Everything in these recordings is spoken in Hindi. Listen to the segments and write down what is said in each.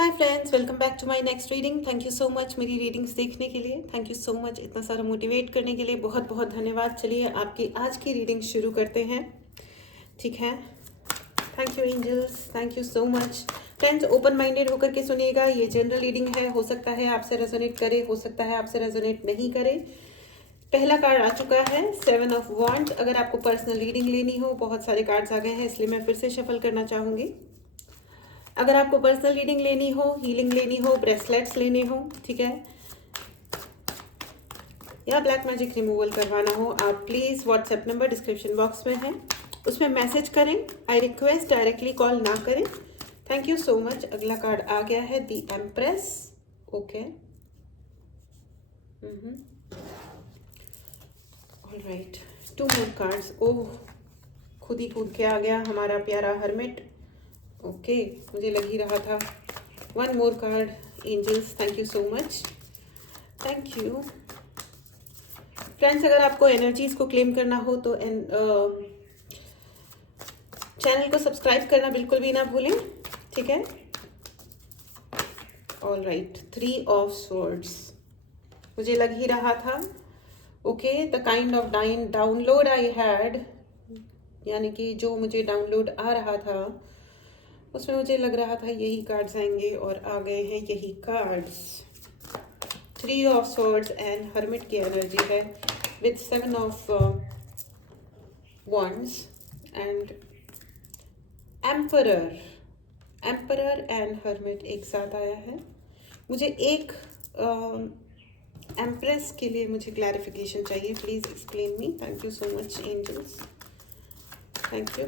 Hi friends, welcome back to my next reading. Thank you so much मेरी रीडिंग्स देखने के लिए। थैंक यू सो मच इतना सारा मोटिवेट करने के लिए। बहुत बहुत धन्यवाद। चलिए आपकी आज की रीडिंग शुरू करते हैं। ठीक है, thank you angels, thank you so much. Friends, open minded होकर के सुनिएगा। ये जनरल रीडिंग है, हो सकता है आपसे रेजोनेट करे, हो सकता है आपसे रेजोनेट नहीं करे। पहला कार्ड आ चुका है 7 ऑफ वॉन्ड्स। अगर आपको पर्सनल रीडिंग लेनी हो, बहुत सारे कार्ड्स आ गए हैं इसलिए मैं फिर से शफल करना चाहूँगी। अगर आपको पर्सनल रीडिंग लेनी हो, हीलिंग लेनी हो, ब्रेसलेट्स लेने हो, ठीक है, या ब्लैक मैजिक रिमूवल करवाना हो, आप please WhatsApp number description box में है, उसमें मैसेज करें। आई रिक्वेस्ट डायरेक्टली कॉल ना करें। Thank you so much. अगला कार्ड आ गया है the empress. Okay, alright, 2 more cards. Oh, खुद ही कूद के आ गया हमारा प्यारा हर्मिट। ओके, मुझे लग ही रहा था। 1 more card angels, thank you so much, thank you. Friends, अगर आपको एनर्जीज को क्लेम करना हो तो चैनल को सब्सक्राइब करना बिल्कुल भी ना भूलें, ठीक है। ऑल राइट, 3 ऑफ स्वॉर्ड्स, मुझे लग ही रहा था। Okay, the kind of download I had, यानी कि जो मुझे डाउनलोड आ रहा था उसमें मुझे लग रहा था यही कार्ड्स आएंगे और आ गए हैं यही cards. 3 of swords and hermit की एनर्जी है with 7 of wands and emperor and hermit एक साथ आया है। मुझे एक एम्प्रेस के लिए मुझे क्लैरिफिकेशन चाहिए। Please explain me. Thank you so much angels, thank you.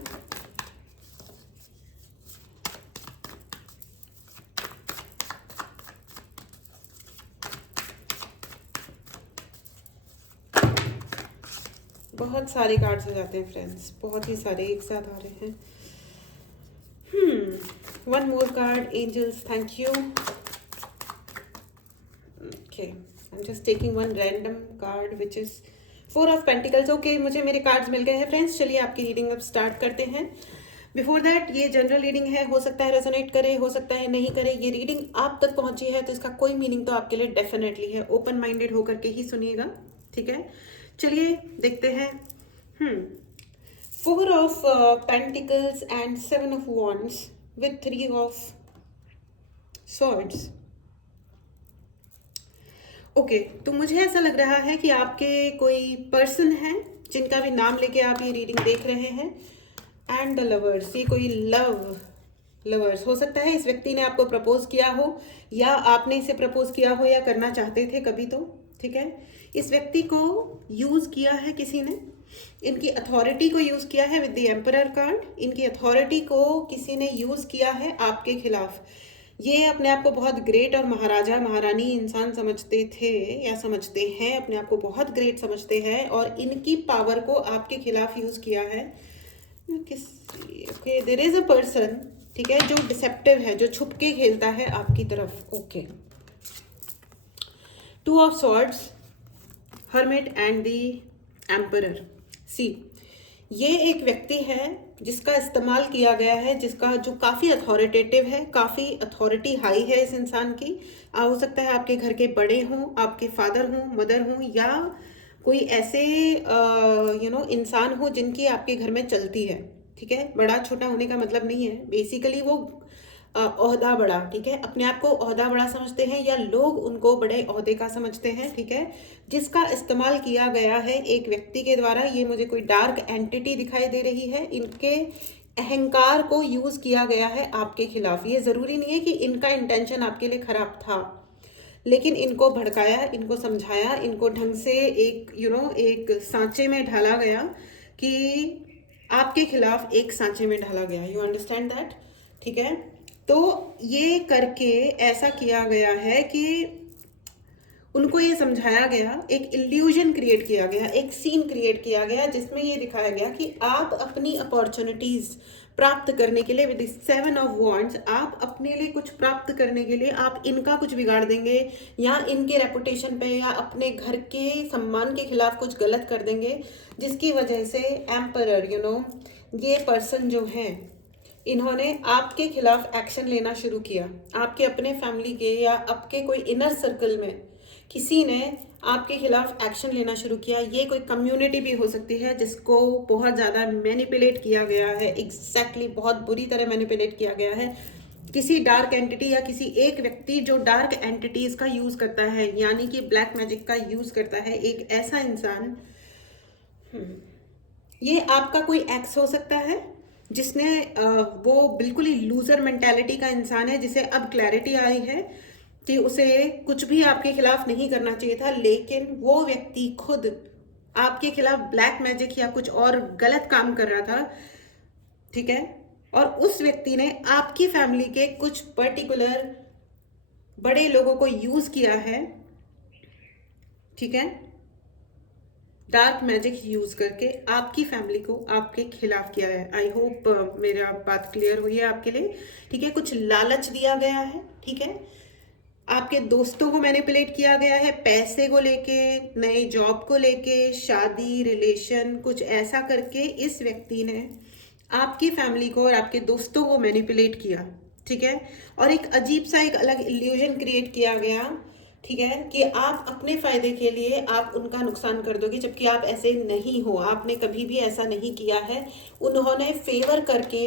बहुत सारे कार्ड्स हो जाते हैं फ्रेंड्स, बहुत ही सारे एक साथ आ रहे हैं। 1 more card angels, thank you. Okay, I am just taking 1 random card which is 4 of pentacles. Okay, मुझे मेरे कार्ड्स मिल गए हैं फ्रेंड्स। चलिए आपकी रीडिंग अब स्टार्ट करते हैं। बिफोर दैट, ये जनरल रीडिंग है, हो सकता है रेजोनेट करे, हो सकता है नहीं करे। ये रीडिंग आप तक पहुंची है तो इसका कोई मीनिंग तो आपके लिए डेफिनेटली है। ओपन माइंडेड होकर के ही सुनिएगा, ठीक है। चलिए देखते हैं। 4 of pentacles and 7 of wands with 3 of swords. Okay, तो मुझे ऐसा लग रहा है कि आपके कोई पर्सन है जिनका भी नाम लेके आप ये रीडिंग देख रहे हैं। एंड द लवर्स, ये कोई लवर्स हो सकता है। इस व्यक्ति ने आपको प्रपोज किया हो या आपने इसे प्रपोज किया हो या करना चाहते थे कभी, तो ठीक है। इस व्यक्ति को यूज किया है किसी ने, इनकी अथॉरिटी को यूज किया है विद द एम्परर कार्ड। इनकी अथॉरिटी को किसी ने यूज किया है आपके खिलाफ। ये अपने आप को बहुत ग्रेट और महाराजा महारानी इंसान समझते थे या समझते हैं, अपने आप को बहुत ग्रेट समझते हैं और इनकी पावर को आपके खिलाफ यूज किया है। Okay, there is a person, ठीक है, जो डिसेप्टिव है, जो छुप के खेलता है आपकी तरफ। Okay, 2 of swords, hermit and the emperor. See, ये एक व्यक्ति है जिसका इस्तेमाल किया गया है, जिसका जो काफ़ी अथॉरिटेटिव है, काफ़ी अथॉरिटी हाई है इस इंसान की। हो सकता है आपके घर के बड़े हों, आपके फादर हों, मदर हों, या कोई ऐसे इंसान हो जिनकी आपके घर में चलती है, ठीक है। बड़ा छोटा होने का मतलब नहीं है, बेसिकली वो ओहदा बड़ा, ठीक है, अपने आप को ओहदा बड़ा समझते हैं या लोग उनको बड़े ओहदे का समझते हैं, ठीक है, जिसका इस्तेमाल किया गया है एक व्यक्ति के द्वारा। ये मुझे कोई डार्क एंटिटी दिखाई दे रही है। इनके अहंकार को यूज किया गया है आपके खिलाफ। ये जरूरी नहीं है कि इनका इंटेंशन आपके लिए खराब था, लेकिन इनको भड़काया, इनको समझाया, इनको ढंग से एक सांचे में ढाला गया, कि आपके खिलाफ एक सांचे में ढाला गया। यू अंडरस्टैंड दैट, ठीक है। तो ये करके ऐसा किया गया है कि उनको ये समझाया गया, एक इल्यूजन क्रिएट किया गया, एक सीन क्रिएट किया गया जिसमें ये दिखाया गया कि आप अपनी अपॉर्चुनिटीज प्राप्त करने के लिए विद 7 ऑफ वॉन्ड्स, आप अपने लिए कुछ प्राप्त करने के लिए आप इनका कुछ बिगाड़ देंगे या इनके रेपुटेशन पे या अपने घर के सम्मान के खिलाफ कुछ गलत कर देंगे, जिसकी वजह से एम्परर ये पर्सन जो है इन्होंने आपके खिलाफ एक्शन लेना शुरू किया। आपके अपने फैमिली के या आपके कोई इनर सर्कल में किसी ने आपके खिलाफ एक्शन लेना शुरू किया। ये कोई कम्युनिटी भी हो सकती है जिसको बहुत ज़्यादा मैनिपुलेट किया गया है, एग्जैक्टली बहुत बुरी तरह मैनिपुलेट किया गया है। किसी डार्क एंटिटी या किसी एक व्यक्ति जो डार्क एंटिटीज का यूज करता है, यानी कि ब्लैक मैजिक का यूज करता है, एक ऐसा इंसान। ये आपका कोई एक्स हो सकता है जिसने वो बिल्कुल ही लूजर मेंटालिटी का इंसान है, जिसे अब क्लैरिटी आई है कि उसे कुछ भी आपके खिलाफ नहीं करना चाहिए था, लेकिन वो व्यक्ति खुद आपके खिलाफ ब्लैक मैजिक या कुछ और गलत काम कर रहा था, ठीक है। और उस व्यक्ति ने आपकी फैमिली के कुछ पर्टिकुलर बड़े लोगों को यूज किया है, ठीक है, डार्क मैजिक यूज करके आपकी फैमिली को आपके खिलाफ किया है। आई होप मेरा बात क्लियर हुई है आपके लिए, ठीक है। कुछ लालच दिया गया है, ठीक है। आपके दोस्तों को मैनिपुलेट किया गया है, पैसे को लेके, नए जॉब को लेके, शादी, रिलेशन, कुछ ऐसा करके इस व्यक्ति ने आपकी फैमिली को और आपके दोस्तों को मैनिपुलेट किया, ठीक है। और एक अजीब सा एक अलग इल्यूजन क्रिएट किया गया, ठीक है, कि आप अपने फायदे के लिए आप उनका नुकसान कर दोगे, जबकि आप ऐसे नहीं हो। आपने कभी भी ऐसा नहीं किया है। उन्होंने फेवर करके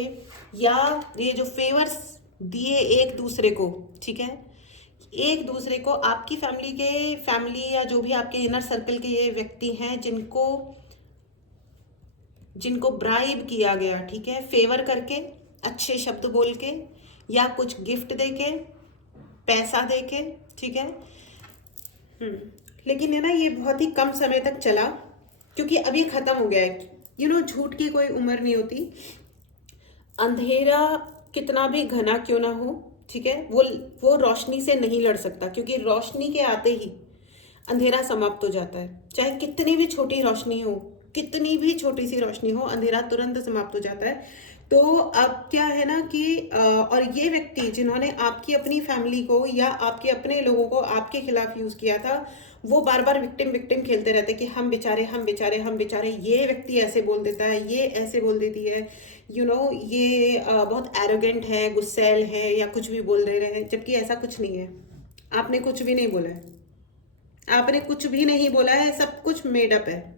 या ये जो फेवर्स दिए एक दूसरे को, ठीक है, एक दूसरे को, आपकी फैमिली या जो भी आपके इनर सर्कल के ये व्यक्ति हैं जिनको ब्राइब किया गया, ठीक है, फेवर करके, अच्छे शब्द बोल के या कुछ गिफ्ट देके, पैसा देके, ठीक है। लेकिन है ना, ये बहुत ही कम समय तक चला, क्योंकि अब ये खत्म हो गया है। झूठ की कोई उम्र नहीं होती। अंधेरा कितना भी घना क्यों ना हो, ठीक है, वो रोशनी से नहीं लड़ सकता, क्योंकि रोशनी के आते ही अंधेरा समाप्त हो जाता है। चाहे कितनी भी छोटी रोशनी हो, कितनी भी छोटी सी रोशनी हो, अंधेरा तुरंत समाप्त हो जाता है। तो अब क्या है ना कि और ये व्यक्ति जिन्होंने आपकी अपनी फैमिली को या आपके अपने लोगों को आपके खिलाफ यूज किया था, वो बार बार विक्टिम खेलते रहते कि हम बेचारे, हम बेचारे, हम बेचारे, ये व्यक्ति ऐसे बोल देता है, ये ऐसे बोल देती है, ये बहुत एरोगेंट है, गुस्सैल है, या कुछ भी बोल दे रहे हैं, जबकि ऐसा कुछ नहीं है। आपने कुछ भी नहीं बोला है, आपने कुछ भी नहीं बोला है, सब कुछ मेडअप है।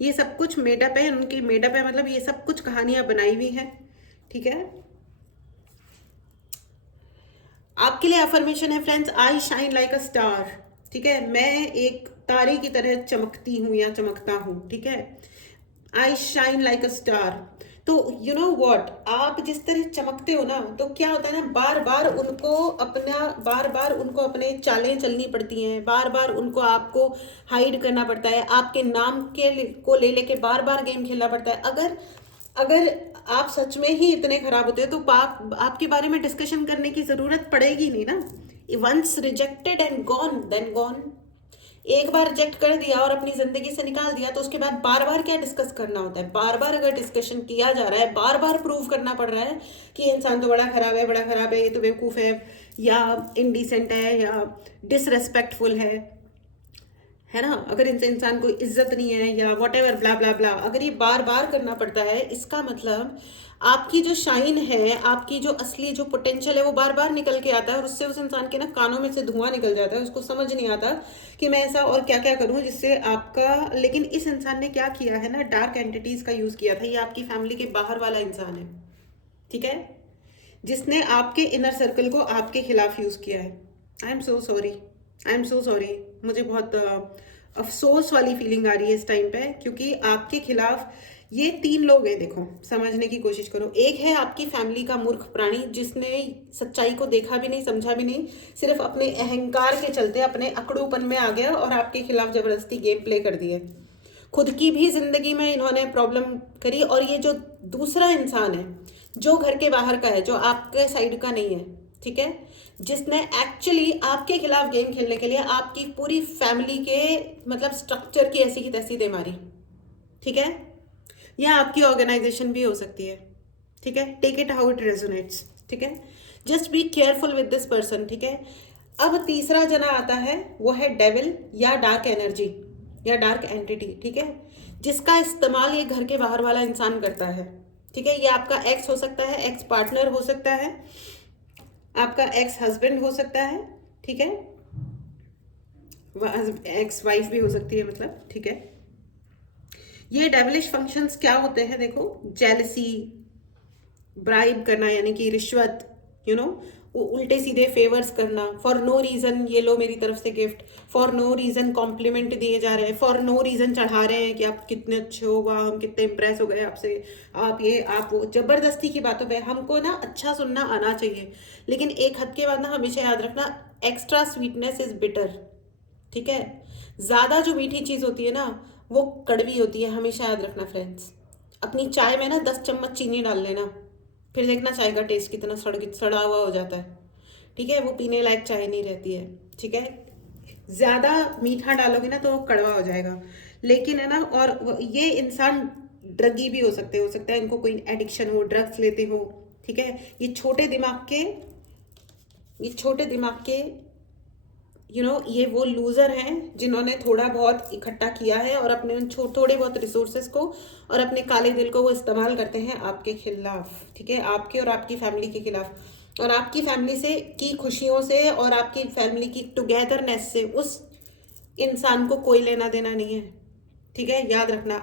ये सब कुछ मेडअप है, उनकी मेडअप है, मतलब ये सब कुछ कहानियां बनाई हुई हैं, ठीक है। आपके लिए अफर्मेशन है friends, I shine like a star, ठीक है, मैं एक तारे की तरह चमकती हूँ या चमकता हूँ, ठीक है। आई शाइन लाइक अ स्टार। तो यू नो व्हाट, आप जिस तरह चमकते हो ना, तो क्या होता है ना, बार बार उनको अपने चालें चलनी पड़ती हैं, बार बार उनको आपको हाइड करना पड़ता है, आपके नाम को ले लेके बार बार गेम खेलना पड़ता है। अगर आप सच में ही इतने खराब होते हो तो आपके बारे में डिस्कशन करने की जरूरत पड़ेगी नहीं ना। Once rejected and gone then gone. एक बार रिजेक्ट कर दिया और अपनी जिंदगी से निकाल दिया, तो उसके बाद बार बार क्या डिस्कस करना होता है। बार बार अगर डिस्कशन किया जा रहा है, बार बार प्रूव करना पड़ रहा है कि इंसान तो बड़ा खराब है, ये तो बेवकूफ़ है, या इनडिसेंट है, या डिसरेस्पेक्टफुल है ना, अगर इनसे इंसान को इज्जत नहीं है, या वॉट एवर ब्ला ब्ला ब्ला, अगर ये बार बार करना पड़ता है, इसका मतलब आपकी जो शाइन है, आपकी जो असली जो पोटेंशियल है, वो बार बार निकल के आता है, और उससे उस इंसान के ना कानों में से धुआं निकल जाता है। उसको समझ नहीं आता कि मैं ऐसा और क्या क्या करूं जिससे आपका। लेकिन इस इंसान ने क्या किया है ना, डार्क एंटिटीज का यूज किया था। ये आपकी फैमिली के बाहर वाला इंसान है, ठीक है, जिसने आपके इनर सर्कल को आपके खिलाफ यूज किया है। आई एम सो सॉरी, मुझे बहुत अफसोस वाली फीलिंग आ रही है इस टाइम पे, क्योंकि आपके खिलाफ ये 3 लोग हैं। देखो, समझने की कोशिश करो। एक है आपकी फैमिली का मूर्ख प्राणी, जिसने सच्चाई को देखा भी नहीं, समझा भी नहीं, सिर्फ अपने अहंकार के चलते अपने अकड़ूपन में आ गया और आपके खिलाफ जबरदस्ती गेम प्ले कर दिए। खुद की भी जिंदगी में इन्होंने प्रॉब्लम करी। और ये जो दूसरा इंसान है, जो घर के बाहर का है, जो आपके साइड का नहीं है, ठीक है, जिसने एक्चुअली आपके खिलाफ गेम खेलने के लिए आपकी पूरी फैमिली के मतलब स्ट्रक्चर की ऐसी की तैसी दे मारी, ठीक है। या आपकी ऑर्गेनाइजेशन भी हो सकती है, ठीक है। Take it how it resonates, ठीक है। Just be careful with this person, ठीक है। अब तीसरा जना आता है, वो है डेविल या डार्क एनर्जी या डार्क एंटिटी, ठीक है, जिसका इस्तेमाल ये घर के बाहर वाला इंसान करता है, ठीक है। ये आपका एक्स हो सकता है, एक्स पार्टनर हो सकता है, आपका एक्स हस्बैंड हो सकता है, ठीक है, एक्स वाइफ भी हो सकती है, मतलब, ठीक है। ये डेविलिश फंक्शंस क्या होते हैं, देखो, जेलसी, ब्राइब करना यानी कि रिश्वत, यू नो, उल्टे सीधे फेवर्स करना, फॉर नो रीजन ये लो मेरी तरफ से gift, for no reason compliment दिए जा रहे हैं, फॉर नो रीजन चढ़ा रहे हैं कि आप कितने अच्छे हो, वाह हम कितने इंप्रेस हो गए आपसे, आप ये आप वो, जबरदस्ती की बातों पे। हमको ना अच्छा सुनना आना चाहिए, लेकिन एक हद के बाद ना हमेशा याद रखना, एक्स्ट्रा स्वीटनेस इज बिटर, ठीक है। ज्यादा जो मीठी चीज होती है ना वो कड़वी होती है, हमेशा याद रखना फ्रेंड्स। अपनी चाय में ना 10 चम्मच चीनी डाल लेना, फिर देखना चाय का टेस्ट कितना सड़ा हुआ हो जाता है, ठीक है। वो पीने लायक चाय नहीं रहती है, ठीक है। ज़्यादा मीठा डालोगे ना तो वो कड़वा हो जाएगा, लेकिन है ना। और ये इंसान ड्रगी भी हो सकता है इनको कोई एडिक्शन हो, ड्रग्स लेते हो, ठीक है। ये छोटे दिमाग के ये वो लूजर हैं जिन्होंने थोड़ा बहुत इकट्ठा किया है और अपने उन थोड़े बहुत रिसोर्सेज को और अपने काले दिल को वो इस्तेमाल करते हैं आपके खिलाफ, ठीक है, आपके और आपकी फैमिली के खिलाफ। और आपकी फैमिली से की खुशियों से और आपकी फैमिली की टुगेदरनेस से उस इंसान को कोई लेना देना नहीं है, ठीक है। याद रखना,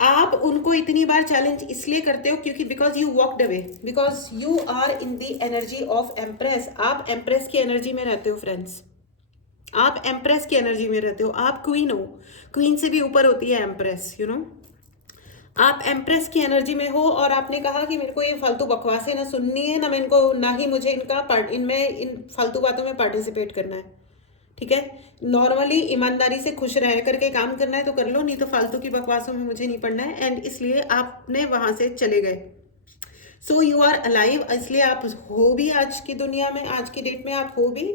आप उनको इतनी बार चैलेंज इसलिए करते हो क्योंकि because you walked away, because you are in the energy of empress. आप एम्प्रेस की एनर्जी में रहते हो फ्रेंड्स, आप एम्प्रेस की एनर्जी में रहते हो। आप क्वीन हो, क्वीन से भी ऊपर होती है एम्प्रेस, आप एम्प्रेस की एनर्जी में हो। और आपने कहा कि मेरे को ये फालतू बकवासें ना सुननी है, ना ही मुझे इन फालतू बातों में पार्टिसिपेट करना है, ठीक है। नॉर्मली ईमानदारी से खुश रह करके काम करना है तो कर लो, नहीं तो फालतू की बकवासों में मुझे नहीं पड़ना है। एंड इसलिए आपने वहां से चले गए। सो यू आर अलाइव, इसलिए आप हो भी आज की दुनिया में, आज की डेट में आप हो भी,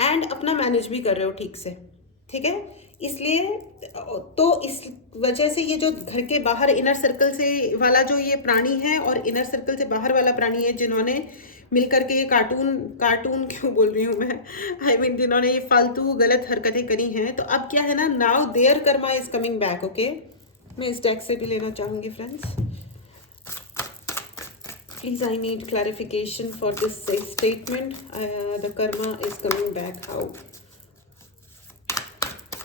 एंड अपना मैनेज भी कर रहे हो ठीक से, ठीक है। इसलिए तो इस वजह से ये जो घर के बाहर इनर सर्कल से वाला जो ये प्राणी है और इनर सर्कल से बाहर वाला प्राणी है, जिन्होंने मिलकर के ये कार्टून क्यों बोल रही हूँ मैं, आई मीन जिन्होंने ये फालतू गलत हरकतें करी हैं, तो अब क्या है ना, now there karma is coming back, okay. मैं इस डेक से भी लेना चाहूंगी friends, please I need clarification for this statement, the karma is coming back, how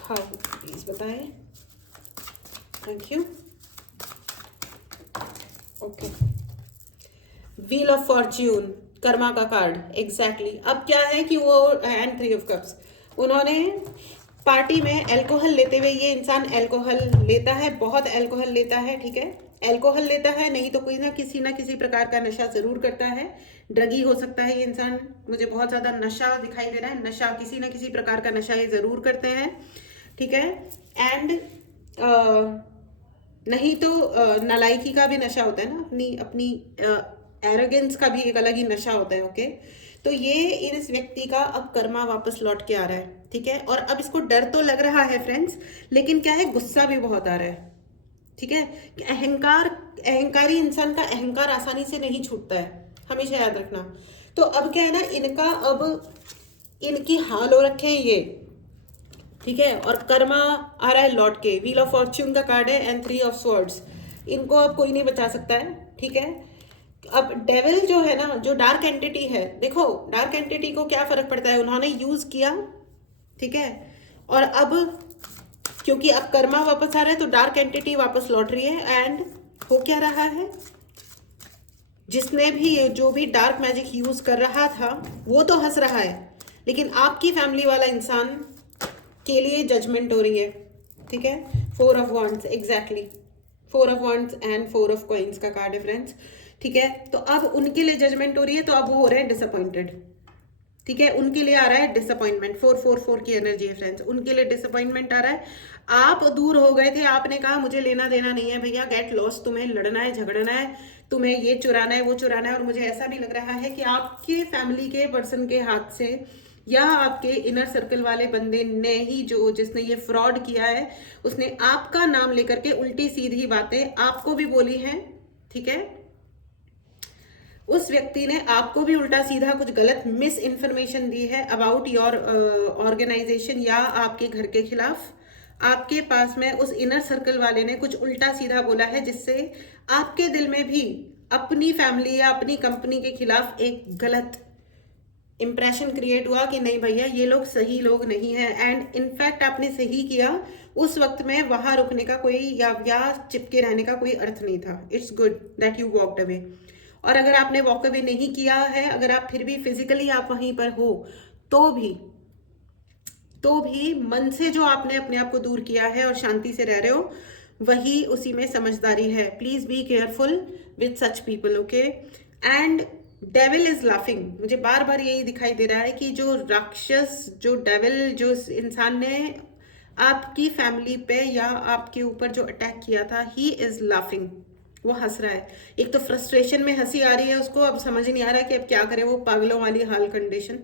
please बताएं, thank you. Okay, wheel of fortune, कर्मा का कार्ड, एग्जैक्टली। अब क्या है कि वो एंड 3 ऑफ कप्स, उन्होंने पार्टी में अल्कोहल लेते हुए, ये इंसान अल्कोहल लेता है, बहुत अल्कोहल लेता है, ठीक है। अल्कोहल लेता है, नहीं तो कोई ना किसी प्रकार का नशा जरूर करता है, ड्रगी हो सकता है ये इंसान, मुझे बहुत ज्यादा नशा दिखाई दे रहा है, नशा किसी ना किसी प्रकार का नशा ये जरूर करते हैं, ठीक है। एंड नहीं तो नालायकी का भी नशा होता है ना, अपनी एरोगेंस का भी एक अलग ही नशा होता है, ओके। तो ये इस व्यक्ति का अब कर्मा वापस लौट के आ रहा है, ठीक है। और अब इसको डर तो लग रहा है फ्रेंड्स, लेकिन क्या है, गुस्सा भी बहुत आ रहा है, ठीक है। अहंकारी इंसान का अहंकार आसानी से नहीं छूटता है, हमेशा याद रखना। तो अब क्या है ना, इनकी हाल हो रखे हैं ये, ठीक है। और कर्मा आ रहा है लौट के, व्हील ऑफ फॉर्च्यून का कार्ड है एंड 3 ऑफ स्वॉर्ड्स, इनको अब कोई नहीं बचा सकता है, ठीक है। अब डेविल जो है ना, जो डार्क एंटिटी है, देखो डार्क एंटिटी को क्या फर्क पड़ता है, उन्होंने यूज किया, ठीक है। और अब क्योंकि अब कर्मा वापस आ रहा है तो डार्क एंटिटी वापस लौट रही है। एंड हो क्या रहा है, जिसने भी जो भी डार्क मैजिक यूज कर रहा था वो तो हंस रहा है, लेकिन आपकी फैमिली वाला इंसान के लिए जजमेंट हो रही है, ठीक है। 4 of wands, exactly 4 of wands and 4 of coins का कार्ड है फ्रेंड्स, ठीक है। तो अब उनके लिए जजमेंट हो रही है, तो अब वो हो रहे हैं डिसअपॉइंटेड, ठीक है। उनके लिए आ रहा है डिसअपॉइंटमेंट, 444 की एनर्जी है फ्रेंड्स, उनके लिए डिसअपॉइंटमेंट आ रहा है। आप दूर हो गए थे, आपने कहा मुझे लेना देना नहीं है भैया, गेट लॉस्ट, तुम्हें लड़ना है, झगड़ना है, तुम्हें ये चुराना है, वो चुराना है। और मुझे ऐसा भी लग रहा है कि आपके फैमिली के पर्सन के हाथ से या आपके इनर सर्कल वाले बंदे ने ही, जिसने ये फ्रॉड किया है, उसने आपका नाम लेकर के उल्टी सीधी बातें आपको भी बोली हैं, ठीक है। उस व्यक्ति ने आपको भी उल्टा सीधा कुछ गलत मिस इन्फॉर्मेशन दी है अबाउट योर ऑर्गेनाइजेशन या आपके घर के खिलाफ, आपके पास में उस इनर सर्कल वाले ने कुछ उल्टा सीधा बोला है, जिससे आपके दिल में भी अपनी फैमिली या अपनी कंपनी के खिलाफ एक गलत इंप्रेशन क्रिएट हुआ कि नहीं भैया ये लोग सही लोग नहीं है। एंड इनफैक्ट आपने सही किया, उस वक्त में वहां रुकने का कोई या चिपके रहने का कोई अर्थ नहीं था। It's good that you walked away. और अगर आपने वॉक अवे नहीं किया है, अगर आप फिर भी फिजिकली आप वहीं पर हो, तो भी मन से जो आपने अपने आप को दूर किया है और शांति से रह रहे हो, वही उसी में समझदारी है। Please be careful with such people, okay. And devil is laughing, मुझे बार बार यही दिखाई दे रहा है कि जो राक्षस, जो डेविल, जो इंसान ने आपकी फैमिली पे या आपके ऊपर जो अटैक किया था, ही इज लाफिंग, वो हंस रहा है। एक तो फ्रस्ट्रेशन में हंसी आ रही है उसको, अब समझ नहीं आ रहा है कि अब क्या करे, वो पागलों वाली हाल कंडीशन,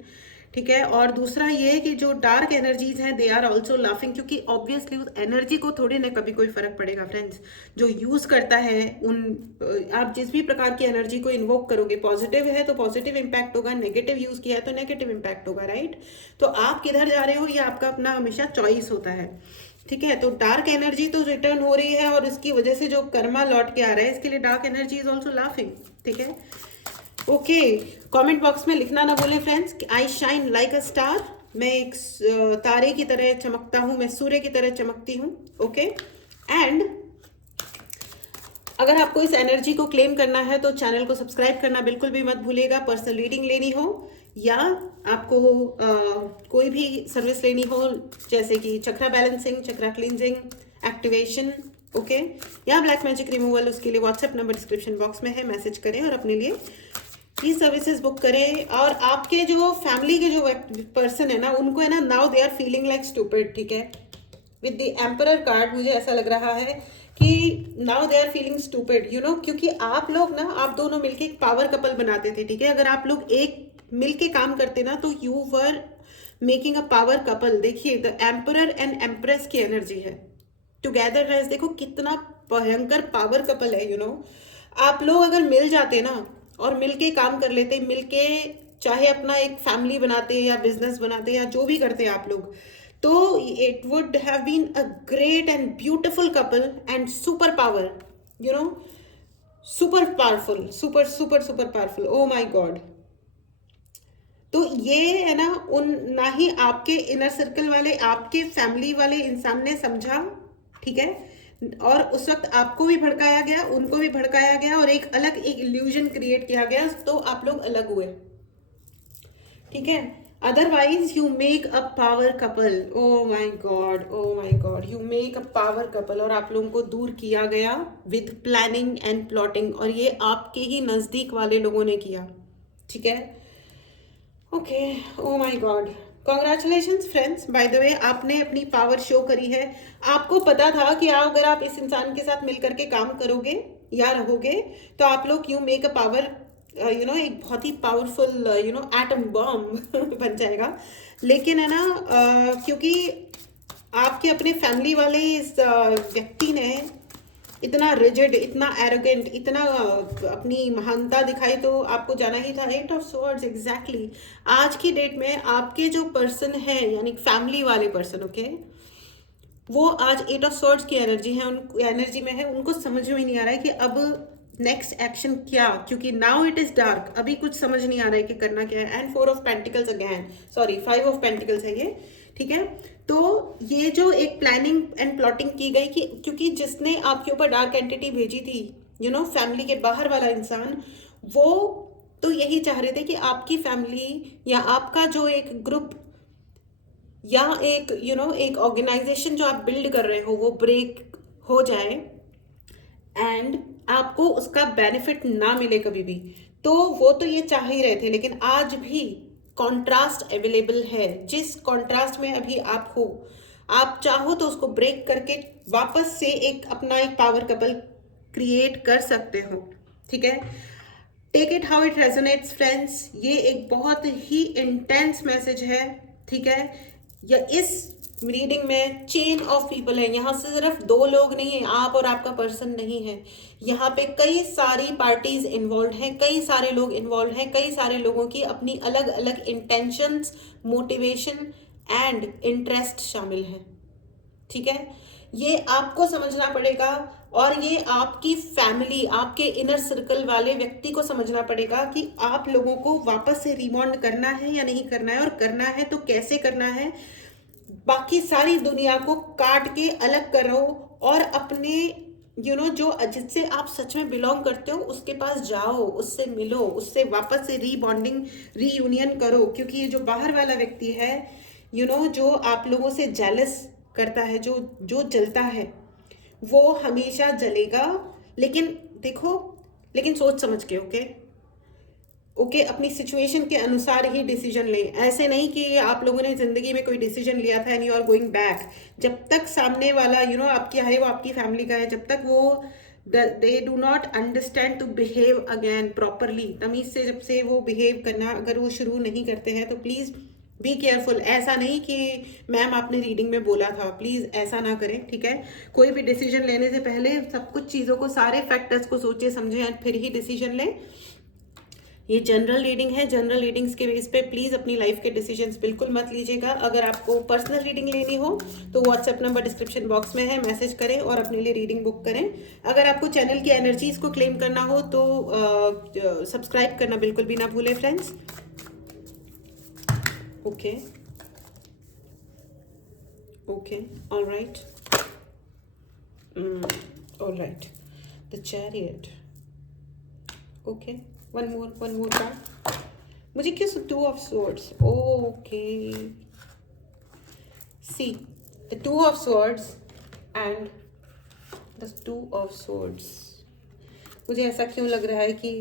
ठीक है। और दूसरा ये कि जो डार्क एनर्जीज हैं, दे आर ऑल्सो लाफिंग, क्योंकि ऑब्वियसली उस एनर्जी को थोड़ी ना कभी कोई फर्क पड़ेगा फ्रेंड्स। जो यूज करता है आप जिस भी प्रकार की एनर्जी को इन्वोक करोगे, पॉजिटिव है तो पॉजिटिव इंपैक्ट होगा, नेगेटिव यूज किया है तो नेगेटिव इंपैक्ट होगा, राइट। तो आप किधर जा रहे हो ये आपका अपना हमेशा चॉइस होता है, ठीक है। तो डार्क एनर्जी तो रिटर्न हो रही है और इसकी वजह से जो कर्मा लौट के आ रहा है, इसके लिए dark energy is also laughing, ठीक है। ओके, कमेंट बॉक्स में लिखना ना भूलें friends, I shine like a star, मैं एक तारे की तरह चमकता हूं, मैं सूर्य की तरह चमकती हूं, ओके। एंड अगर आपको इस एनर्जी को क्लेम करना है तो चैनल को सब्सक्राइब करना बिल्कुल भी मत भूलिएगा। पर्सनल रीडिंग लेनी हो या आपको कोई भी सर्विस लेनी हो, जैसे कि चक्रा बैलेंसिंग, चक्रा क्लींजिंग, एक्टिवेशन, ओके, या ब्लैक मैजिक रिमूवल, उसके लिए व्हाट्सएप नंबर डिस्क्रिप्शन बॉक्स में है, मैसेज करें और अपने लिए प्लीज सर्विसेज बुक करें। और आपके जो फैमिली के जो पर्सन है ना, उनको है ना, now they are feeling like stupid, ठीक है। विद द एम्परर कार्ड मुझे ऐसा लग रहा है कि now they are feeling stupid, you know, क्योंकि आप लोग ना, आप दोनों मिलके एक पावर कपल बनाते थे, ठीक है। अगर आप लोग एक मिलके काम करते ना, तो you were making a power couple. देखिए, द एम्परर एंड एम्प्रेस की एनर्जी है, टुगेदरनेस, देखो कितना भयंकर पावर कपल है, यू नो। आप लोग अगर मिल जाते ना और मिलके काम कर लेते, मिलके चाहे अपना एक फैमिली बनाते या बिजनेस बनाते या जो भी करते आप लोग, तो it would have been a great and beautiful couple and super power, you know, super powerful, super super super powerful, oh my god. तो ये है ना, ना ही आपके इनर सर्कल वाले, आपके फैमिली वाले इंसान ने समझा, ठीक है। और उस वक्त आपको भी भड़काया गया, उनको भी भड़काया गया और एक अलग एक इल्यूजन क्रिएट किया गया, तो आप लोग अलग हुए, ठीक है। Otherwise you make a power couple, O my God, O my God, you make a power couple, और आप लोगों को दूर किया गया विद प्लानिंग एंड प्लॉटिंग, और ये आपके ही नजदीक वाले लोगों ने किया, ठीक है। Okay, O my God, congratulations friends, by the way, आपने अपनी पावर शो करी है। आपको पता था कि अगर आप इस इंसान के साथ मिलकर के काम करोगे या रहोगे, तो आप लोग you make a power, you know, एक बहुत ही powerful, you know, atom bomb बन जाएगा। लेकिन है ना, क्योंकि आपके अपने फैमिली वाले इस व्यक्ति ने इतना रिजिड, इतना एरोगेंट, इतना अपनी महानता दिखाई, तो आपको जाना ही था। 8 ऑफ स्वॉर्ड्स, एग्जैक्टली। आज की डेट में आपके जो पर्सन है, यानी फैमिली वाले पर्सन, ओके, वो आज 8 ऑफ स्वॉर्ड्स की एनर्जी है, उन एनर्जी में है, उनको समझ में नहीं आ रहा है कि अब नेक्स्ट एक्शन क्या, क्योंकि नाउ इट इज डार्क, अभी कुछ समझ नहीं आ रहा है कि करना क्या है। And 4 of pentacles again, sorry 5 of pentacles है ये, ठीक है। तो ये जो एक प्लानिंग एंड प्लॉटिंग की गई, कि क्योंकि जिसने आपके ऊपर डार्क एंटिटी भेजी थी, यू नो, फैमिली के बाहर वाला इंसान, वो तो यही चाह रहे थे कि आपकी फैमिली या आपका जो एक ग्रुप या एक, यू नो, एक ऑर्गेनाइजेशन जो आप बिल्ड कर रहे हो, वो ब्रेक हो जाए एंड आपको उसका बेनिफिट ना मिले कभी भी। तो वो तो ये चाह ही रहे थे, लेकिन आज भी कॉन्ट्रास्ट अवेलेबल है। जिस कॉन्ट्रास्ट में अभी आप हो, आप चाहो तो उसको ब्रेक करके वापस से एक अपना एक पावर कपल क्रिएट कर सकते हो, ठीक है। Take it how it resonates friends, ये एक बहुत ही इंटेंस मैसेज है, ठीक है। या इस रीडिंग में चेन ऑफ पीपल है, यहाँ से सिर्फ 2 लोग नहीं है, आप और आपका पर्सन नहीं है, यहाँ पे कई सारी पार्टीज इन्वॉल्व हैं, कई सारे लोग इन्वॉल्व हैं, कई सारे लोगों की अपनी अलग अलग इंटेंशंस, मोटिवेशन एंड इंटरेस्ट शामिल हैं, ठीक है, ये आपको समझना पड़ेगा और ये आपकी फैमिली, आपके इनर सर्कल वाले व्यक्ति को समझना पड़ेगा कि आप लोगों को वापस से रिबॉन्ड करना है या नहीं करना है, और करना है तो कैसे करना है। बाकी सारी दुनिया को काट के अलग करो और अपने जो जिससे आप सच में बिलोंग करते हो उसके पास जाओ, उससे मिलो, उससे वापस से रीबॉन्डिंग, रीयूनियन करो। क्योंकि ये जो बाहर वाला व्यक्ति है जो आप लोगों से जेलस करता है, जो जो जलता है, वो हमेशा जलेगा। लेकिन देखो, लेकिन सोच समझ के, ओके, अपनी सिचुएशन के अनुसार ही डिसीजन लें। ऐसे नहीं कि आप लोगों ने जिंदगी में कोई डिसीजन लिया था and you are going back. जब तक सामने वाला आपकी है, वो आपकी फैमिली का है, जब तक वो they do not understand to behave again properly, तमीज से जब से वो बिहेव करना अगर वो शुरू नहीं करते हैं, तो प्लीज़ बी केयरफुल। ऐसा नहीं कि मैम आपने रीडिंग में बोला था, प्लीज़ ऐसा ना करें, ठीक है। कोई भी डिसीजन लेने से पहले सब कुछ चीज़ों को, सारे फैक्टर्स को सोचे समझे एंड फिर ही डिसीजन लें। ये जनरल रीडिंग है, जनरल रीडिंग्स के बेस पे प्लीज़ अपनी लाइफ के डिसीजंस बिल्कुल मत लीजिएगा। अगर आपको पर्सनल रीडिंग लेनी हो तो व्हाट्सएप नंबर डिस्क्रिप्शन बॉक्स में है, मैसेज करें और अपने लिए रीडिंग बुक करें। अगर आपको चैनल की एनर्जीज़ को क्लेम करना हो तो सब्सक्राइब करना बिल्कुल भी ना भूलें friends. Okay okay, all right, all right, the chariot. Okay, one more card. मुझे किस two of swords? Okay, see the two of swords and the two of swords. मुझे ऐसा क्यों लग रहा है कि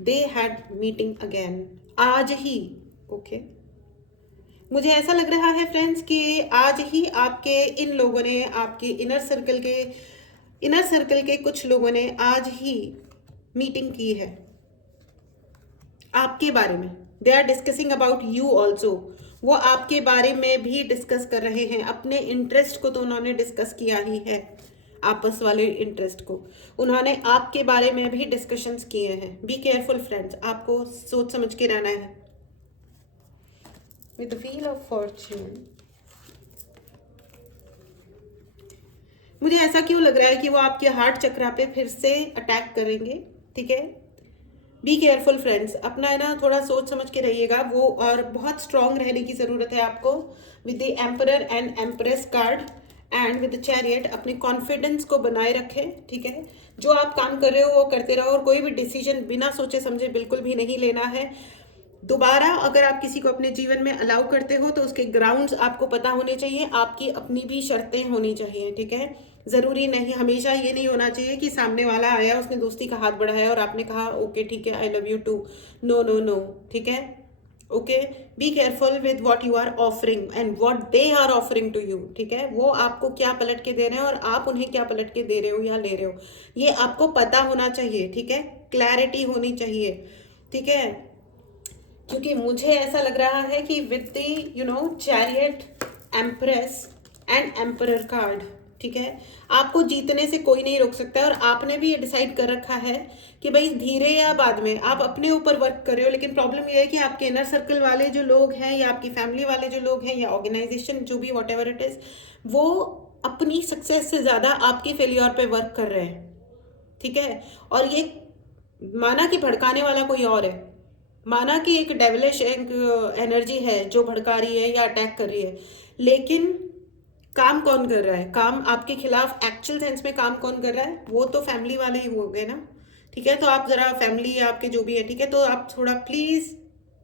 they had meeting again, आज ही। ओके, मुझे ऐसा लग रहा है फ्रेंड्स कि आज ही आपके इन लोगों ने, आपके इनर सर्कल के कुछ लोगों ने आज ही मीटिंग की है आपके बारे में। They are discussing about you also. वो आपके बारे में भी डिस्कस कर रहे हैं। अपने इंटरेस्ट को तो उन्होंने डिस्कस किया ही है, आपस वाले इंटरेस्ट को उन्होंने आपके बारे में भी डिस्कशंस किए हैं। बी केयरफुल फ्रेंड्स, आपको सोच समझ के रहना है। With the wheel of Fortune, मुझे ऐसा क्यों लग रहा है कि वो आपके हार्ट चक्रा पे फिर से अटैक करेंगे, ठीक है। बी केयरफुल फ्रेंड्स, अपना है ना थोड़ा सोच समझ के रहिएगा वो, और बहुत स्ट्रांग रहने की ज़रूरत है आपको। With the emperor and empress card and with the chariot, अपने कॉन्फिडेंस को बनाए रखें, ठीक है। जो आप काम कर रहे हो वो करते रहो, और कोई भी डिसीजन बिना सोचे समझे बिल्कुल भी नहीं लेना है। दोबारा अगर आप किसी को अपने जीवन में अलाउ करते हो तो उसके ग्राउंड्स आपको पता होने चाहिए, आपकी अपनी भी शर्तें होनी चाहिए, ठीक है। ज़रूरी नहीं, हमेशा ये नहीं होना चाहिए कि सामने वाला आया, उसने दोस्ती का हाथ बढ़ाया और आपने कहा ओके ठीक है, I love you too. No no no, ठीक है। Okay, be careful with what you are offering and what they are offering to you, ठीक है। वो आपको क्या पलट के दे रहे हैं और आप उन्हें क्या पलट के दे रहे हो या ले रहे हो, ये आपको पता होना चाहिए, ठीक है। क्लैरिटी होनी चाहिए, ठीक है। क्योंकि मुझे ऐसा लग रहा है कि with the chariot, empress and emperor card, ठीक है, आपको जीतने से कोई नहीं रोक सकता है। और आपने भी ये डिसाइड कर रखा है कि भाई धीरे या बाद में आप अपने ऊपर वर्क कर रहे हो। लेकिन प्रॉब्लम ये है कि आपके इनर सर्कल वाले जो लोग हैं या आपकी फैमिली वाले जो लोग हैं या ऑर्गेनाइजेशन, जो भी वॉट एवर इट इज, वो अपनी सक्सेस से ज़्यादा आपके फेलियर पे वर्क कर रहे हैं, ठीक है। और ये माना कि भड़काने वाला कोई और है, माना कि एक डेविलिश एनर्जी है जो भड़का रही है या अटैक कर रही है, लेकिन काम कौन कर रहा है? काम आपके खिलाफ एक्चुअल सेंस में काम कौन कर रहा है? वो तो फैमिली वाले ही हो गए ना, ठीक है। तो आप जरा फैमिली आपके जो भी है, ठीक है, तो आप थोड़ा please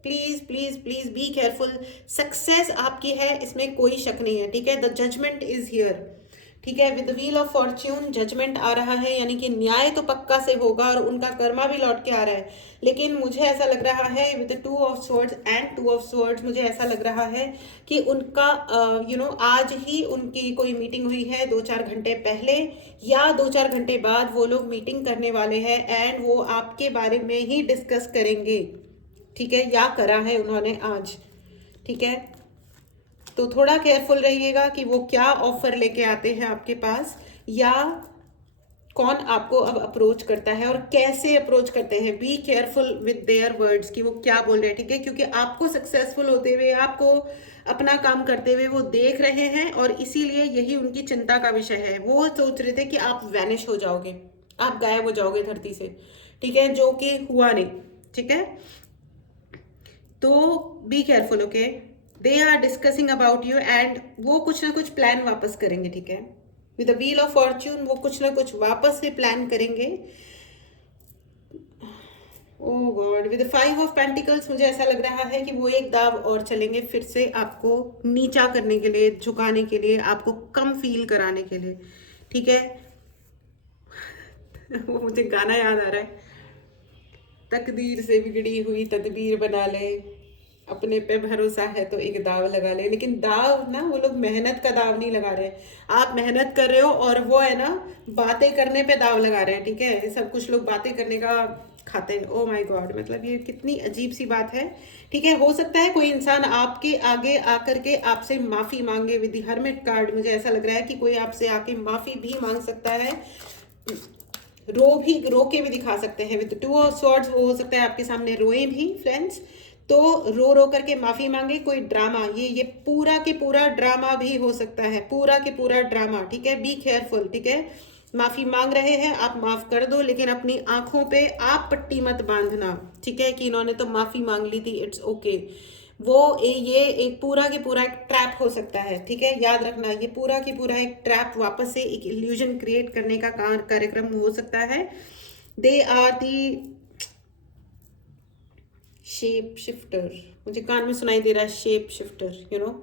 please please please be careful. Success आपकी है, इसमें कोई शक नहीं है, ठीक है। द जजमेंट इज हियर, ठीक है। With the wheel of fortune judgment आ रहा है, यानी कि न्याय तो पक्का से होगा और उनका कर्मा भी लौट के आ रहा है। लेकिन मुझे ऐसा लग रहा है with the two of swords and two of swords, मुझे ऐसा लग रहा है कि उनका आज ही उनकी कोई मीटिंग हुई है 2-4 घंटे पहले या 2-4 घंटे बाद वो लोग मीटिंग करने वाले हैं एंड वो आपके बारे में ही डिस्कस करेंगे, ठीक है, या करा है उन्होंने आज, ठीक है। तो थोड़ा केयरफुल रहिएगा कि वो क्या ऑफर लेके आते हैं आपके पास, या कौन आपको अब अप्रोच करता है और कैसे अप्रोच करते हैं। B careful with their words कि वो क्या बोल रहे हैं, ठीक है, क्योंकि आपको सक्सेसफुल होते हुए, आपको अपना काम करते हुए वो देख रहे हैं और इसीलिए यही उनकी चिंता का विषय है। वो सोच रहे थे कि आप वैनिश हो जाओगे, आप गायब हो जाओगे धरती से, ठीक है, जो कि हुआ नहीं, ठीक है। तो be careful, okay. They are discussing about you and वो कुछ ना कुछ प्लान वापस करेंगे, ठीक है। With the wheel of fortune वो कुछ ना कुछ वापस से प्लान करेंगे। Oh god, with the 5 of pentacles मुझे ऐसा लग रहा है कि वो एक दाव और चलेंगे फिर से, आपको नीचा करने के लिए, झुकाने के लिए, आपको कम फील कराने के लिए, ठीक है। वो मुझे गाना याद आ रहा है, तकदीर से बिगड़ी हुई तदबीर बना ले, अपने पे भरोसा है तो एक दाव लगा ले। लेकिन दाव ना, वो लोग मेहनत का दाव नहीं लगा रहे। आप मेहनत कर रहे हो और वो है ना बातें करने पे दाव लगा रहे हैं, ठीक है। सब कुछ लोग बातें करने का खाते हैं। ओ माय गॉड, मतलब ये कितनी अजीब सी बात है, ठीक है। हो सकता है कोई इंसान आपके आगे आकर के आपसे माफी मांगे। विद द हर्मिट कार्ड मुझे ऐसा लग रहा है कि कोई आपसे आके माफी भी मांग सकता है, रो के भी दिखा सकते हैं। विद 2 ऑफ स्वॉर्ड्स वो हो सकता है आपके सामने रोए भी फ्रेंड्स, तो रो रो करके माफी मांगे। कोई ड्रामा, ये पूरा के पूरा ड्रामा भी हो सकता है, पूरा के पूरा ड्रामा, ठीक है। बी केयरफुल, ठीक है। माफी मांग रहे हैं, आप माफ कर दो, लेकिन अपनी आंखों पे आप पट्टी मत बांधना, ठीक है, कि इन्होंने तो माफी मांग ली थी, इट्स ओके। ये एक पूरा की पूरा एक ट्रैप हो सकता है, ठीक है। याद रखना, ये पूरा की पूरा एक ट्रैप, वापस से एक इल्यूजन क्रिएट करने का कार्यक्रम हो सकता है। They are the shape shifter, मुझे कान में सुनाई दे रहा है शेप शिफ्टर,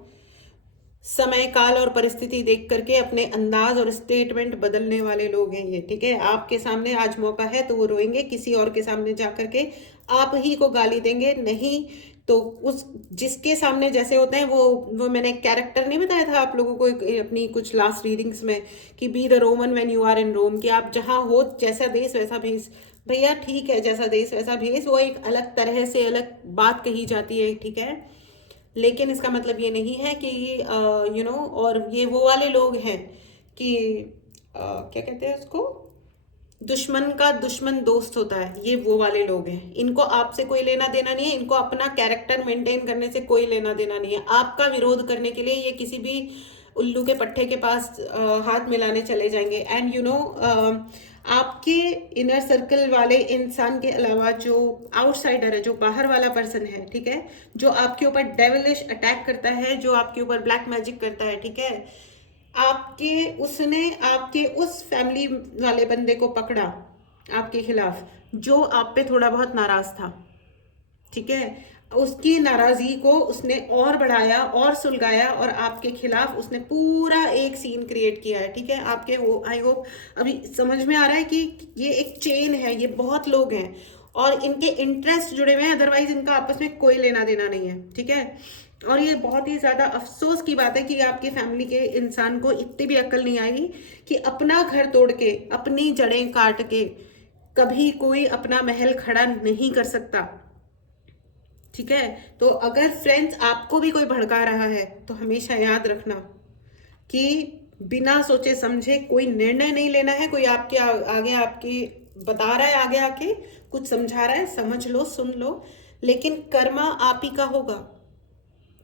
समय काल और परिस्थिति देख करके अपने अंदाज और स्टेटमेंट बदलने वाले लोग हैं ये, ठीक है। आपके सामने आज मौका है तो वो रोएंगे, किसी और के सामने जा करके आप ही को गाली देंगे, नहीं तो उस जिसके सामने जैसे होते हैं वो मैंने कैरेक्टर नहीं बताया था आप लोगों को अपनी कुछ लास्ट रीडिंग्स में, कि be the Roman when you are in Rome, कि आप जहाँ हो, जैसा देश वैसा भेष। भैया ठीक है, जैसा देश वैसा भेष, वो एक अलग तरह से अलग बात कही जाती है, ठीक है। लेकिन इसका मतलब ये नहीं है कि और ये वो वाले लोग हैं कि क्या कहते हैं उसको, दुश्मन का दुश्मन दोस्त होता है, ये वो वाले लोग हैं। इनको आपसे कोई लेना देना नहीं है, इनको अपना कैरेक्टर मेंटेन करने से कोई लेना देना नहीं है। आपका विरोध करने के लिए ये किसी भी उल्लू के पट्टे के पास हाथ मिलाने चले जाएंगे। एंड आपके इनर सर्कल वाले इंसान के अलावा जो आउटसाइडर है, जो बाहर वाला पर्सन है, ठीक है, जो आपके ऊपर डेविलिश अटैक करता है, जो आपके ऊपर ब्लैक मैजिक करता है, ठीक है, उसने आपके उस फैमिली वाले बंदे को पकड़ा आपके खिलाफ, जो आप पे थोड़ा बहुत नाराज था, ठीक है। उसकी नाराजगी को उसने और बढ़ाया और सुलगाया और आपके खिलाफ उसने पूरा एक सीन क्रिएट किया है, ठीक है। आपके वो आई होप अभी समझ में आ रहा है कि ये एक चेन है, ये बहुत लोग हैं और इनके इंटरेस्ट जुड़े हुए हैं, अदरवाइज इनका आपस में कोई लेना देना नहीं है, ठीक है। और ये बहुत ही ज्यादा अफसोस की बात है कि आपकी फैमिली के इंसान को इतनी भी अक्ल नहीं आई कि अपना घर तोड़ के, अपनी जड़ें काट के कभी कोई अपना महल खड़ा नहीं कर सकता, ठीक है। तो अगर फ्रेंड्स आपको भी कोई भड़का रहा है तो हमेशा याद रखना कि बिना सोचे समझे कोई निर्णय नहीं लेना है। कोई आपके आगे आपकी बता रहा है, आगे आके कुछ समझा रहा है, समझ लो, सुन लो, लेकिन कर्मा आप ही का होगा,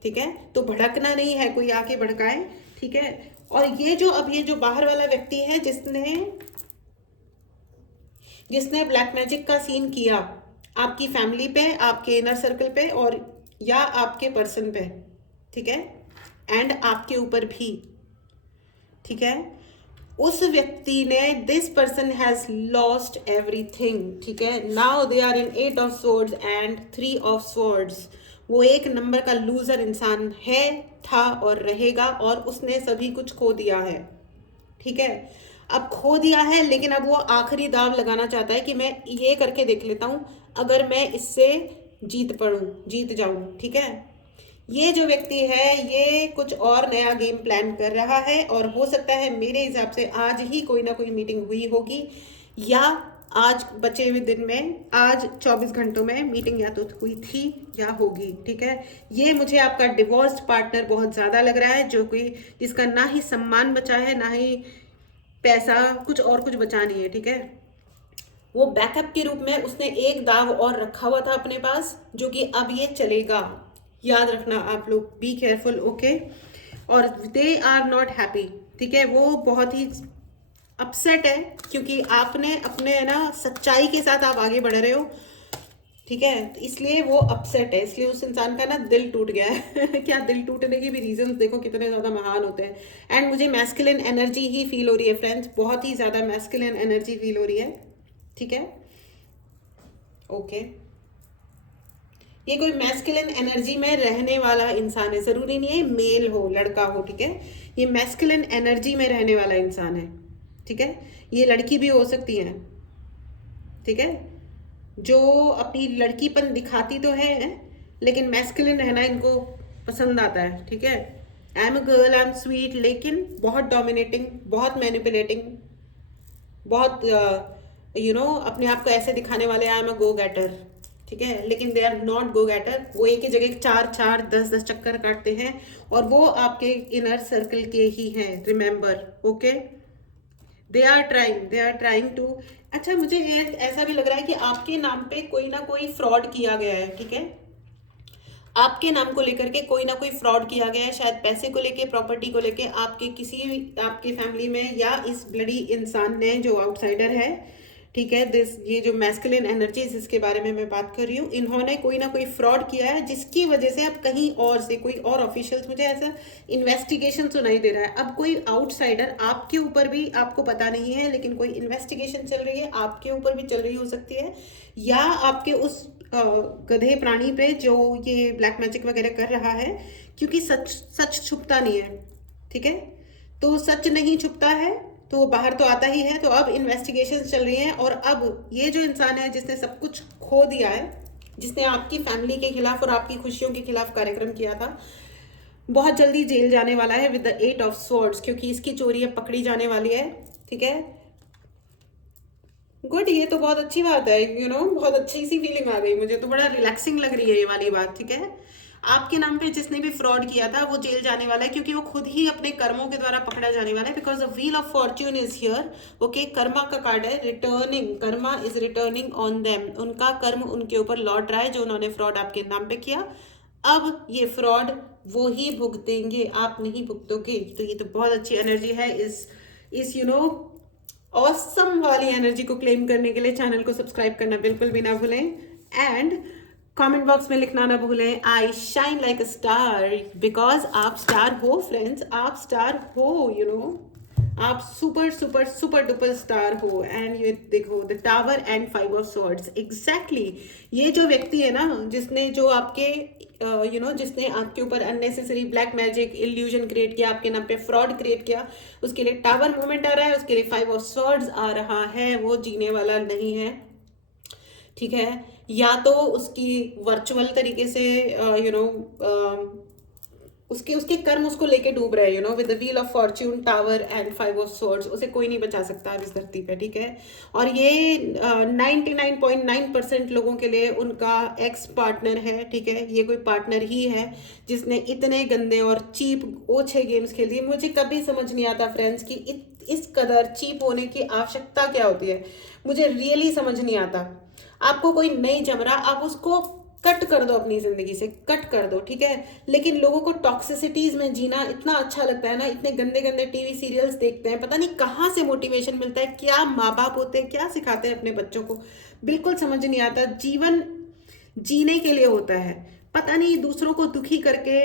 ठीक है। तो भड़कना नहीं है, कोई आके भड़काए, ठीक है। और ये जो बाहर वाला व्यक्ति है जिसने ब्लैक मैजिक का सीन किया आपकी फैमिली पे, आपके इनर सर्कल पे और या आपके पर्सन पे, ठीक है, एंड आपके ऊपर भी, ठीक है, उस व्यक्ति ने, this person has lost everything, ठीक है। Now they are in 8 of swords and 3 of swords. वो एक नंबर का लूजर इंसान है, था और रहेगा, और उसने सभी कुछ खो दिया है, ठीक है। अब खो दिया है, लेकिन अब वो आखिरी दाव लगाना चाहता है कि मैं ये करके देख लेता हूं, अगर मैं इससे जीत जाऊं, ठीक है। ये जो व्यक्ति है ये कुछ और नया गेम प्लान कर रहा है और हो सकता है मेरे हिसाब से आज ही कोई ना कोई मीटिंग हुई होगी, या आज बचे हुए दिन में, आज 24 घंटों में मीटिंग या तो हुई थी या होगी, ठीक है। ये मुझे आपका डिवोर्स्ड पार्टनर बहुत ज़्यादा लग रहा है, जो कोई जिसका ना ही सम्मान बचा है, ना ही पैसा, कुछ और कुछ बचा नहीं है, ठीक है। वो बैकअप के रूप में उसने एक दाव और रखा हुआ था अपने पास, जो कि अब ये चलेगा। याद रखना आप लोग, बी केयरफुल, ओके। और दे आर नॉट हैप्पी, ठीक है। वो बहुत ही अपसेट है क्योंकि आपने अपने ना सच्चाई के साथ आप आगे बढ़ रहे हो, ठीक है। तो इसलिए वो अपसेट है, इसलिए उस इंसान का ना दिल टूट गया है क्या दिल टूटने के भी रीजंस देखो कितने ज़्यादा महान होते हैं। एंड मुझे मैस्कुलिन एनर्जी ही फील हो रही है फ्रेंड्स, बहुत ही ज़्यादा मैस्कुलिन एनर्जी फील हो रही है, ठीक है, ओके। ये कोई मैस्कुलिन एनर्जी में रहने वाला इंसान है, ज़रूरी नहीं है मेल हो, लड़का हो, ठीक है। ये मैस्कुलिन एनर्जी में रहने वाला इंसान है, ठीक है। ये लड़की भी हो सकती है, ठीक है, जो अपनी लड़कीपन दिखाती तो है लेकिन मैस्कुलिन रहना इनको पसंद आता है, ठीक है। I am a girl, I am sweet, लेकिन बहुत डोमिनेटिंग, बहुत मैनिपुलेटिंग, बहुत अपने आप को ऐसे दिखाने वाले, आई एम अ गो गेटर, ठीक है। लेकिन दे आर नॉट गो गेटर, वो एक ही जगह 4-4 10-10 चक्कर काटते हैं और वो आपके इनर सर्कल के ही हैं, remember, okay. They are trying to. अच्छा, मुझे ये ऐसा भी लग रहा है कि आपके नाम पे कोई ना कोई फ्रॉड किया गया है, ठीक है। आपके नाम को लेकर के कोई ना कोई फ्रॉड किया गया है, शायद पैसे को लेके, प्रॉपर्टी को लेके, आपके किसी आपकी फैमिली में, या इस ब्लडी इंसान ने जो आउटसाइडर है, ठीक है, ये जो मैस्कुलिन एनर्जीज इसके बारे में मैं बात कर रही हूँ, इन्होंने कोई ना कोई फ्रॉड किया है जिसकी वजह से अब कहीं और से कोई और ऑफिशियल्स, मुझे ऐसा इन्वेस्टिगेशन सुनाई दे रहा है। अब कोई आउटसाइडर आपके ऊपर भी, आपको पता नहीं है लेकिन कोई इन्वेस्टिगेशन चल रही है, आपके ऊपर भी चल रही हो सकती है, या आपके उस गधे प्राणी पे जो ये ब्लैक मैजिक वगैरह कर रहा है, क्योंकि सच छुपता नहीं है, ठीक है। तो सच नहीं छुपता है तो वो बाहर तो आता ही है। तो अब इन्वेस्टिगेशन चल रही हैं और अब ये जो इंसान है जिसने सब कुछ खो दिया है, जिसने आपकी फैमिली के खिलाफ और आपकी खुशियों के खिलाफ कार्यक्रम किया था, बहुत जल्दी जेल जाने वाला है विद द 8 ऑफ स्वॉर्ड्स, क्योंकि इसकी चोरी अब पकड़ी जाने वाली है, ठीक है। गुड, ये तो बहुत अच्छी बात है, बहुत अच्छी सी फीलिंग आ गई मुझे, तो बड़ा रिलैक्सिंग लग रही है ये वाली बात, ठीक है। आपके नाम पे जिसने भी फ्रॉड किया था वो जेल जाने वाला है, क्योंकि वो खुद ही अपने कर्मों के द्वारा पकड़ा जाने वाला है, because the wheel of Fortune is here, okay. Karma का कार्ड है, returning, Karma is returning on them, उनका कर्म उनके ऊपर लौट रहा है जो उन्होंने फ्रॉड आपके नाम पे किया। अब ये फ्रॉड वो ही भुगतेंगे, आप नहीं भुगतोगे। तो ये तो बहुत अच्छी एनर्जी है। इस ऑसम वाली एनर्जी को क्लेम करने के लिए चैनल को सब्सक्राइब करना बिल्कुल भी ना भूलें, एंड कमेंट बॉक्स में लिखना ना भूलें, I shine like a star, because आप स्टार हो फ्रेंड्स, आप स्टार हो, आप super super super duper star हो। एंड ये देखो, the tower and 5 of swords, exactly ये जो व्यक्ति है ना, जिसने जो आपके जिसने आपके ऊपर unnecessary black magic illusion create किया, आपके नाम पे फ्रॉड क्रिएट किया, उसके लिए टावर मूवमेंट आ रहा है, उसके लिए 5 ऑफ स्वॉर्ड्स आ रहा है, वो जीने वाला नहीं है, ठीक है। या तो उसकी वर्चुअल तरीके से उसके कर्म उसको लेके डूब रहे हैं, with the wheel of Fortune, tower and 5 of swords, उसे कोई नहीं बचा सकता इस धरती पे, ठीक है। और ये 99.9% लोगों के लिए उनका एक्स पार्टनर है, ठीक है। ये कोई पार्टनर ही है जिसने इतने गंदे और चीप ओछे गेम्स खेल दिए। मुझे कभी समझ नहीं आता फ्रेंड्स कि इस कदर चीप होने की आवश्यकता क्या होती है, मुझे रियली समझ नहीं आता। आपको कोई नहीं जम रहा, आप उसको कट कर दो, अपनी जिंदगी से कट कर दो, ठीक है। लेकिन लोगों को टॉक्सिसिटीज में जीना इतना अच्छा लगता है ना, इतने गंदे गंदे टीवी सीरियल्स देखते हैं, पता नहीं कहाँ से मोटिवेशन मिलता है, क्या माँ बाप होते हैं, क्या सिखाते हैं अपने बच्चों को, बिल्कुल समझ नहीं आता। जीवन जीने के लिए होता है, पता नहीं दूसरों को दुखी करके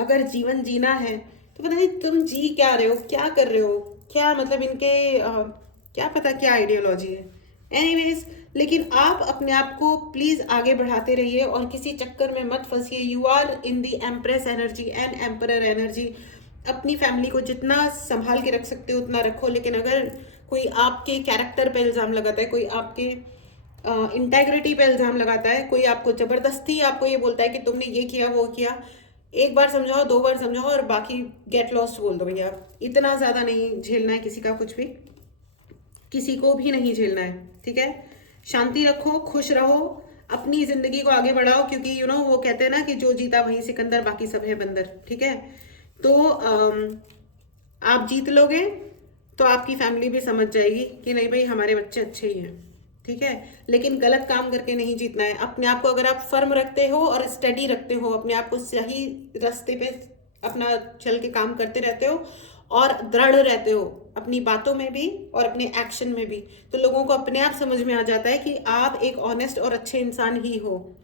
अगर जीवन जीना है तो पता नहीं तुम जी क्या रहे हो, क्या कर रहे हो, क्या मतलब इनके क्या पता क्या आइडियोलॉजी है। एनीवेज, लेकिन आप अपने आप को प्लीज आगे बढ़ाते रहिए और किसी चक्कर में मत फंसिए। You are in the empress energy and emperor energy. अपनी फैमिली को जितना संभाल के रख सकते हो उतना रखो, लेकिन अगर कोई आपके कैरेक्टर पे इल्जाम लगाता है, कोई आपके इंटेग्रिटी पे इल्जाम लगाता है, कोई आपको जबरदस्ती आपको ये बोलता है कि तुमने ये किया वो किया, एक बार समझाओ, 2 बार समझाओ और बाकी गेट लॉस्ट बोल दो भैया। इतना ज्यादा नहीं झेलना है किसी का कुछ भी, किसी को भी नहीं झेलना है, ठीक है। शांति रखो, खुश रहो, अपनी जिंदगी को आगे बढ़ाओ, क्योंकि वो कहते हैं ना कि जो जीता वही सिकंदर, बाकी सब है बंदर, ठीक है। तो आप जीत लोगे तो आपकी फैमिली भी समझ जाएगी कि नहीं भाई हमारे बच्चे अच्छे ही हैं, ठीक है। लेकिन गलत काम करके नहीं जीतना है। अपने आप को अगर आप फर्म रखते हो और स्टडी रखते हो, अपने आप को सही रास्ते पे अपना चल के काम करते रहते हो और दृढ़ रहते हो अपनी बातों में भी और अपने एक्शन में भी, तो लोगों को अपने आप समझ में आ जाता है कि आप एक ऑनेस्ट और अच्छे इंसान ही हो।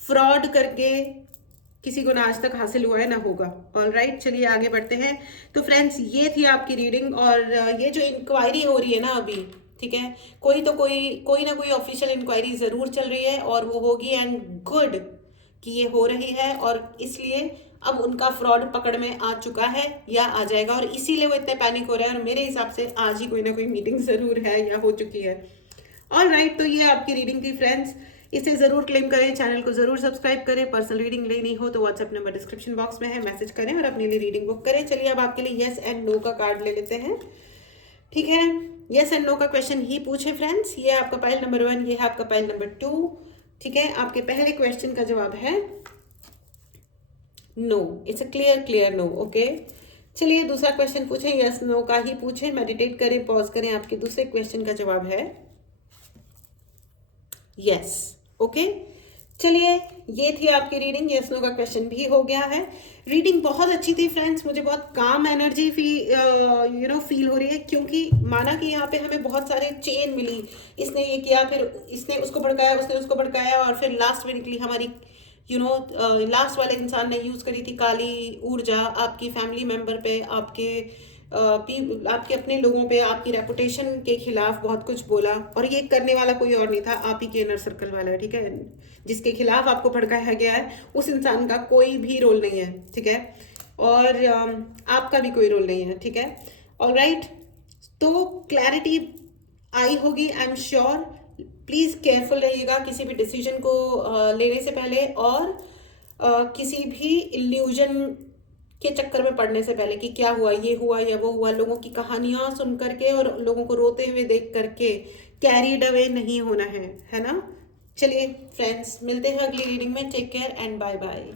फ्रॉड करके किसी को ना आज तक हासिल हुआ है ना होगा। ऑल राइट, चलिए आगे बढ़ते हैं। तो फ्रेंड्स, ये थी आपकी रीडिंग। और ये जो इंक्वायरी हो रही है ना अभी, ठीक है, कोई ना कोई ऑफिशियल इंक्वायरी जरूर चल रही है और वो होगी, एंड गुड कि ये हो रही है। और इसलिए अब उनका फ्रॉड पकड़ में आ चुका है या आ जाएगा, और इसीलिए वो इतने पैनिक हो रहे हैं। और मेरे हिसाब से आज ही कोई ना कोई मीटिंग जरूर है या हो चुकी है। ऑल राइट, तो ये आपकी रीडिंग थी फ्रेंड्स। इसे जरूर क्लेम करें, चैनल को जरूर सब्सक्राइब करें। पर्सनल रीडिंग लेनी हो तो व्हाट्सएप नंबर डिस्क्रिप्शन बॉक्स में है, मैसेज करें और अपने लिए रीडिंग बुक करें। चलिए अब आपके लिए यस एंड नो का कार्ड ले लेते हैं, ठीक है। यस एंड नो का क्वेश्चन ही पूछे फ्रेंड्स। ये आपका पाइल नंबर 1, ये है आपका पाइल नंबर 2, ठीक है। आपके पहले क्वेश्चन का जवाब है no, it's a clear no, okay. चलिए दूसरा क्वेश्चन पूछें, यस नो का ही पूछें। मेडिटेट करें, पॉज करें। आपके दूसरे क्वेश्चन का जवाब है यस, ओके। चलिए, ये थी आपकी रीडिंग। यस नो का क्वेश्चन भी हो गया है। रीडिंग बहुत अच्छी थी फ्रेंड्स, मुझे बहुत काम एनर्जी फील हो रही है, क्योंकि माना कि यहाँ पे हमें बहुत सारे चेन मिली। इसने ये किया, फिर इसने उसको भड़काया, उसने उसको भड़काया, और फिर लास्ट में निकली हमारी लास्ट वाले इंसान ने यूज करी थी काली ऊर्जा आपकी फैमिली मेंबर पे, आपके अपने लोगों पे, आपकी रेपुटेशन के खिलाफ बहुत कुछ बोला। और ये करने वाला कोई और नहीं था, आप ही के इनर सर्कल वाला है, ठीक है। जिसके खिलाफ आपको भड़काया गया है उस इंसान का कोई भी रोल नहीं है, ठीक है। और आपका भी कोई रोल नहीं है, ठीक है। ऑलराइट, तो क्लैरिटी आई होगी, I am sure. Please careful रहिएगा किसी भी डिसीजन को लेने से पहले, और किसी भी इल्यूजन के चक्कर में पड़ने से पहले कि क्या हुआ, ये हुआ या वो हुआ। लोगों की कहानियां सुन करके और लोगों को रोते हुए देख करके कैरीड अवे नहीं होना है ना। चलिए फ्रेंड्स, मिलते हैं अगली रीडिंग में। Take care and bye bye.